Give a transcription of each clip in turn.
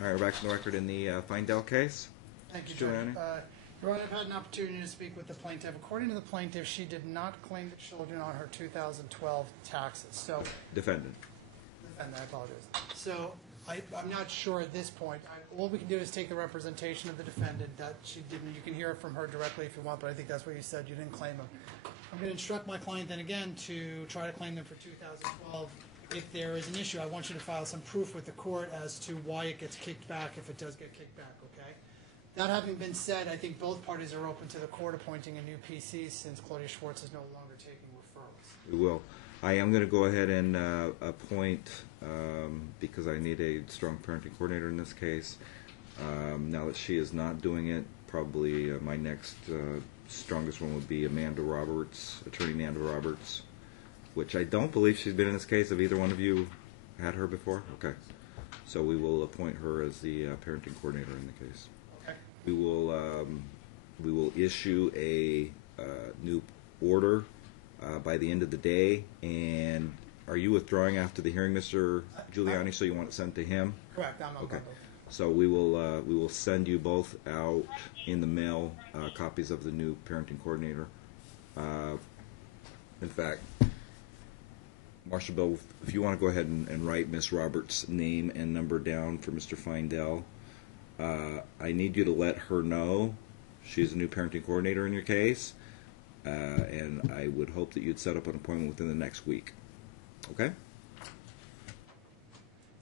All right, we're back to the record in the Feindel case. Thank you, Giuliani? Judge. Your Honor, I've had an opportunity to speak with the plaintiff. According to the plaintiff, she did not claim the children on her 2012 taxes. So, Defendant. I apologize. So, I'm not sure at this point. All we can do is take the representation of the defendant that she didn't. You can hear it from her directly if you want, but I think that's what you said. You didn't claim them. I'm going to instruct my client then again to try to claim them for 2012. If there is an issue, I want you to file some proof with the court as to why it gets kicked back if it does get kicked back, okay? That having been said, I think both parties are open to the court appointing a new PC since Claudia Schwartz is no longer taking referrals. We will. I am going to go ahead and appoint, because I need a strong parenting coordinator in this case. Now that she is not doing it, probably my next strongest one would be Amanda Roberts, Attorney Amanda Roberts, which I don't believe she's been in this case. Have either one of you had her before? Okay. So we will appoint her as the parenting coordinator in the case. Okay. We will issue a new order by the end of the day. And are you withdrawing after the hearing, Mr. Giuliani? So you want it sent to him? Correct. I'm okay. So we will send you both out in the mail copies of the new parenting coordinator. In fact, Marshal Bill, if you want to go ahead and write Miss Roberts' name and number down for Mr. Feindel, I need you to let her know she's a new parenting coordinator in your case, and I would hope that you'd set up an appointment within the next week. Okay?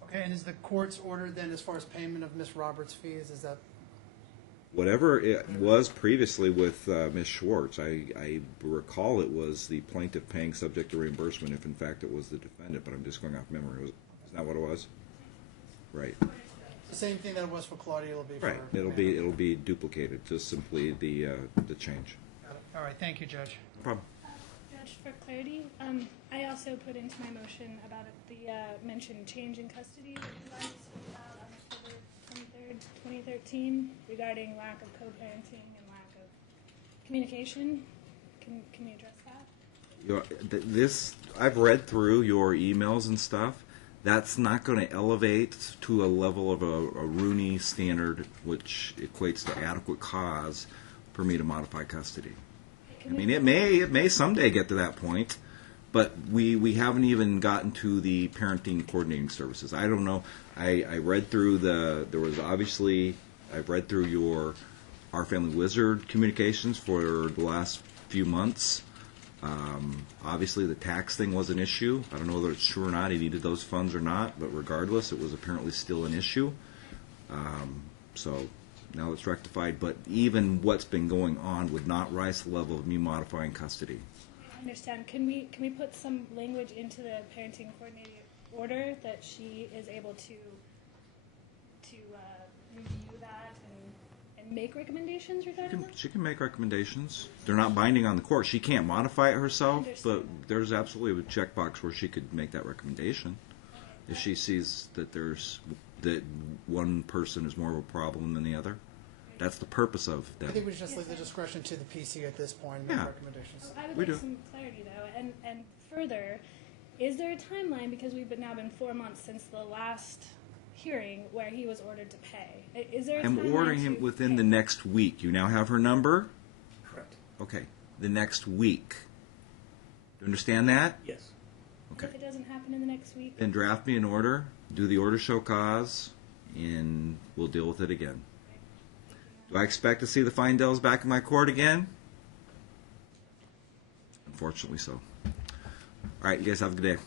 Okay, and is the court's order then as far as payment of Miss Roberts' fees, is that? Whatever it was previously with Ms. Schwartz, I recall it was the plaintiff paying subject to reimbursement if in fact it was the defendant, but I'm just going off memory. Isn't that what it was? Right. The same thing that it was for Claudia will be for right. It'll be duplicated, just simply the change. All right, thank you, Judge. No problem. Judge, for clarity, I also put into my motion about the mentioned change in custody that you guys filed on October 23rd, 2013 regarding lack of co-parenting and lack of communication. Can you address that? I've read through your emails and stuff. That's not going to elevate to a level of a Rooney standard, which equates to adequate cause for me to modify custody. I mean, it may someday get to that point, but we haven't even gotten to the parenting coordinating services. I don't know. I read through I've read through your Our Family Wizard communications for the last few months. Obviously, the tax thing was an issue. I don't know whether it's true or not. He needed those funds or not, but regardless, it was apparently still an issue. So now it's rectified. But even what's been going on would not rise to the level of me modifying custody. I understand. Can we put some language into the parenting coordinator order that she is able to review that and make recommendations regarding that? She can make recommendations. They're not binding on the court. She can't modify it herself, but there's absolutely a checkbox where she could make that recommendation. If she sees that that one person is more of a problem than the other. That's the purpose of that. I think we should just leave the discretion to the PC at this point and make recommendations. I would like some clarity, though. And further, is there a timeline, because we've now been 4 months since the last hearing where he was ordered to pay? Is there a timeline? I'm ordering him within the next week. You now have her number? Correct. Okay. The next week. Do you understand that? Yes. Okay. If it doesn't happen in the next week? Then draft me an order, do the order show cause, and we'll deal with it again. Do I expect to see the Feindels back in my court again? Unfortunately so. All right, you guys have a good day.